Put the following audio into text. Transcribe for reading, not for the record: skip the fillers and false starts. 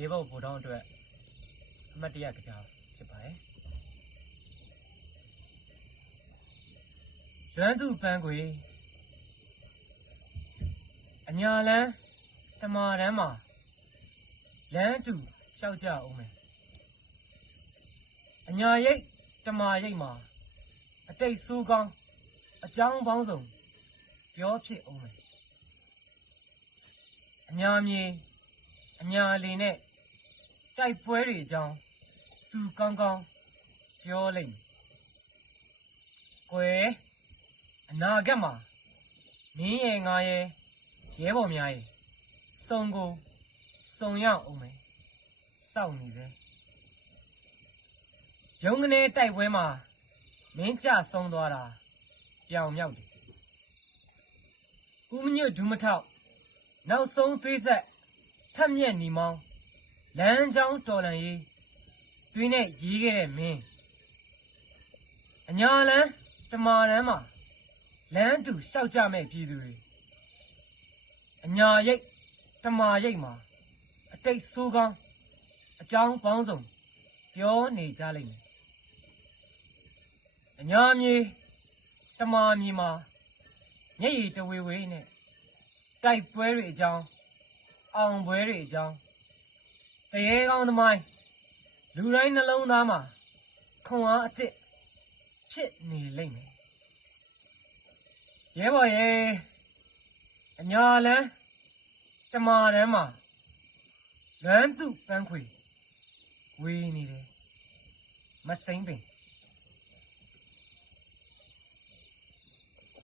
ရေဘုတ်ဘူတောင်းအတွက်အမတ်တရကြပြဖြစ်ပါတယ်ရွမ်းသူပန်းခွေအညာလန်းတမာတန်းမှာလမ်းတူလျှောက်ကြအောင်မယ်အညာရိတ်တမာရိတ်မှာအတိတ်ဆိုးကောင်းအကြောင်းပေါင်းစုံပြောဖြစ်အောင်မယ်အညာမြေအညာလေနဲ့တိုက်ပွဲတွေအကြောင်းသူကောင်းကောင်းပြောလိမ့်မယ်ကွယ်အနာဂတ်မှာမင်းရဲ့ငါရဲ့ရဲဘော်များရဲ့စုံကိုစုံရအောင်မယ်စောင့်နေစေရုံးကနေတိုက်ပွဲမှာမင်းကြဆုံးသွားတာပြောင်မြောက်တယ်ဦးမညွတ်ဒူးမထောက်နောက်ဆုံးသွေးဆက်ထက်မြက်ညီမောင်းလမ်းကြောင်းတော်လန်ရေးသွေးနဲ့ရေးခဲ့တဲ့မင်းအညာလန်းတမာတန်းမှာလမ်းတူလျှောက်ကြမဲ့ပြည်သူတွေအညာရိတ်တမာရိတ်မှာအတိတ်ဆိုးကောင်းအကြောင်းပေါင်းစုံပြောနေကြလိမ့်မယ်အညာမြေတမာမြေမှာမျက်ရည်တဝေဝေနဲ့တိုက်ပွဲတွေအကြောင်းအောင်ပွဲတွေအကြောင်းတရေကောင်းသမိုင်းလူတိုင်းနှလုံးသားမှာခွန်အားအသစ်ဖြစ်နေလိမ့်မယ်ရဲဘော်ရဲ့အညာလန်းတမာတန်းမှာလွမ်းသူပန်းခွေဝေးနေတယ်မစိမ့်ပင်